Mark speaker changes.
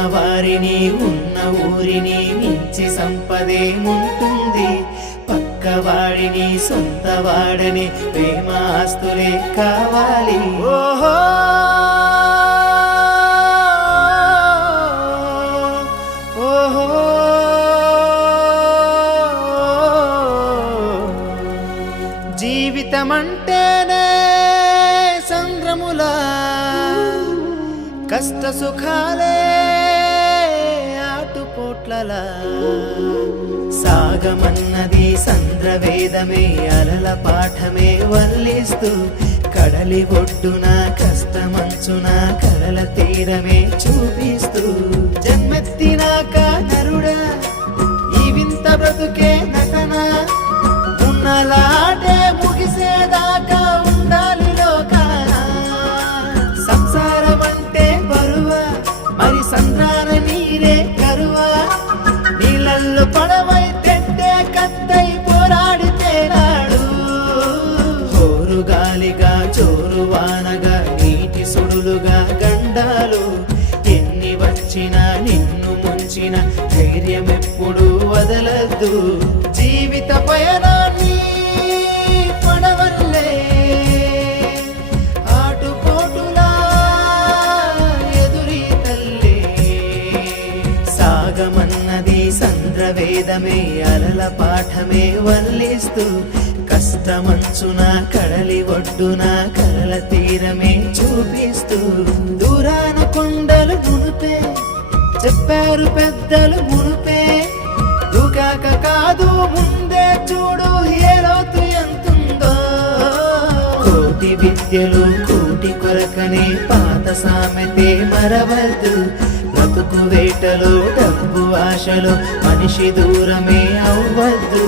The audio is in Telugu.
Speaker 1: వారిని ఉన్న ఊరిని మించి సంపదేముంటుంది. పక్క వాడిని సొంత వాడని ప్రేమ కావాలి. ఓహో! ఓహో! జీవితమంటేనే సంద్రములా కష్ట సుఖాలే ఆటుపోట్లలా సాగమన్నది సంద్రవేదమే అలల పాఠమే వల్లిస్తూ కడలి ఒడ్డున కష్టమంచున కలల తీరమే చూపిస్తూ జన్మెత్తినాక నరుడా ఈ వింత బ్రతుకే నటన. ఉన్నలాటే ముగిసేదాకా ఉండాలి లోకాన. సంసారం అంటే మరి సంద్రాన నీరే కరువా నీళ్ళల్లో పడవై తెట్టే కత్తై పోరాడితే నాడు. హోరు గాలిగా చోరు వానగా నీటి సుడులుగా గండాలు. ఎన్ని వచ్చినా నిన్ను ముంచిన ధైర్యం ఎప్పుడు వదలద్దు. జీవిత పయనాన్ని పడవల్లే. ఆటుపోటులా ఎదురీ తల్లే. సాగమన్నది సంద్రవేదమే అలల పాఠమే వల్లిస్తూ కష్టమంచున కడలి ఒడ్డున కలల తీరమే చూపిస్తూ. దూరాన కొండలు మునుపే చెప్పారు పెద్దలు మునుపే దూకాక కాదు ముందే చూడు ఏ లోతు ఎంతుందో. కోటి విద్యలు కోటి కొరకనే పాత సామెతే మరవద్దు. బతుకు వేటలో డబ్బు ఆశలో మనిషి దూరమే అవ్వద్దు.